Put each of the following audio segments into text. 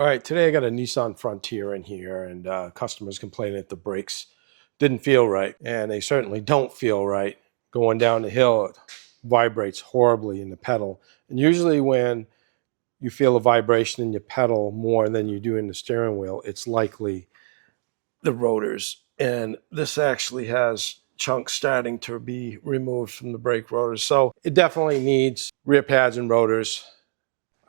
All right, today I got a Nissan Frontier in here, and customers complaining that the brakes didn't feel right, and they certainly don't feel right. Going down the hill, it vibrates horribly in the pedal, and usually when you feel a vibration in your pedal more than you do in the steering wheel, it's likely the rotors. And this actually has chunks starting to be removed from the brake rotors, so it definitely needs rear pads and rotors.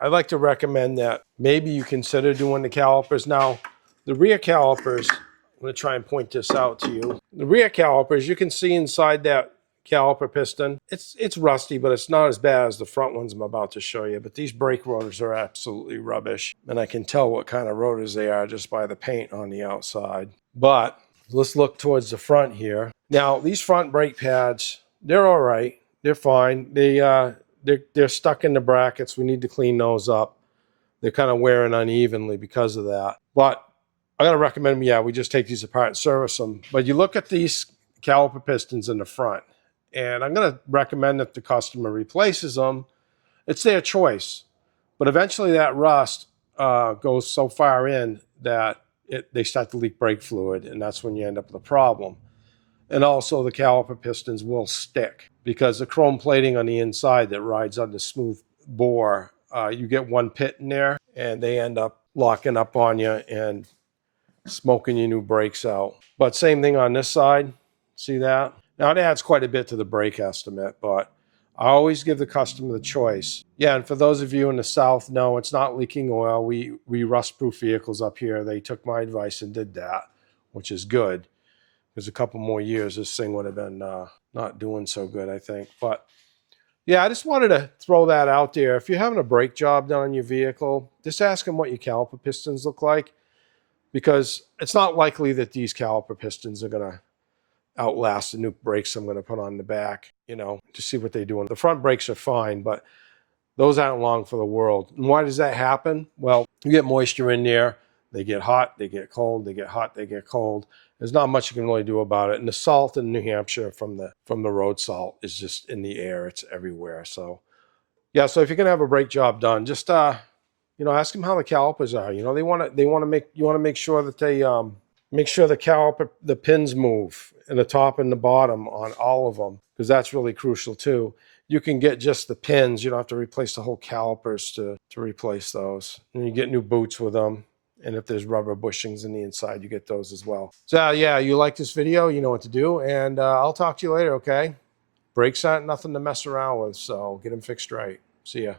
I'd like to recommend that maybe you consider doing the calipers. Now, the rear calipers, I'm going to try and point this out to you. The rear calipers, you can see inside that caliper piston. It's rusty, but it's not as bad as the front ones I'm about to show you. But these brake rotors are absolutely rubbish. And I can tell what kind of rotors they are just by the paint on the outside. But let's look towards the front here. Now, these front brake pads, they're all right. They're fine. They're stuck in the brackets. We need to clean those up. They're kind of wearing unevenly because of that. But I gotta recommend, yeah, we just take these apart and service them. But you look at these caliper pistons in the front, and I'm gonna recommend that the customer replaces them. It's their choice. But eventually that rust goes so far in that they start to leak brake fluid, and that's when you end up with a problem. And also the caliper pistons will stick because the chrome plating on the inside that rides on the smooth bore, you get one pit in there and they end up locking up on you and smoking your new brakes out. But same thing on this side, see that? Now it adds quite a bit to the brake estimate, but I always give the customer the choice. Yeah, and for those of you in the South, no, it's not leaking oil. We rust-proof vehicles up here. They took my advice and did that, which is good. There's a couple more years, this thing would have been not doing so good, I think. But yeah, I just wanted to throw that out there. If you're having a brake job done on your vehicle, just ask them what your caliper pistons look like, because it's not likely that these caliper pistons are going to outlast the new brakes I'm going to put on the back, to see what they do. The front brakes are fine, but those aren't long for the world. And why does that happen? Well, you get moisture in there. They get hot, they get cold, they get hot, they get cold. There's not much you can really do about it. And the salt in New Hampshire from the road salt is just in the air. It's everywhere. So yeah, so if you're gonna have a brake job done, just ask them how the calipers are. You want to make sure that they make sure the pins move in the top and the bottom on all of them, because that's really crucial too. You can get just the pins. You don't have to replace the whole calipers to replace those. And you get new boots with them. And if there's rubber bushings in the inside, you get those as well. So yeah, you like this video, you know what to do. And I'll talk to you later, okay? Brakes aren't nothing to mess around with, so get them fixed right. See ya.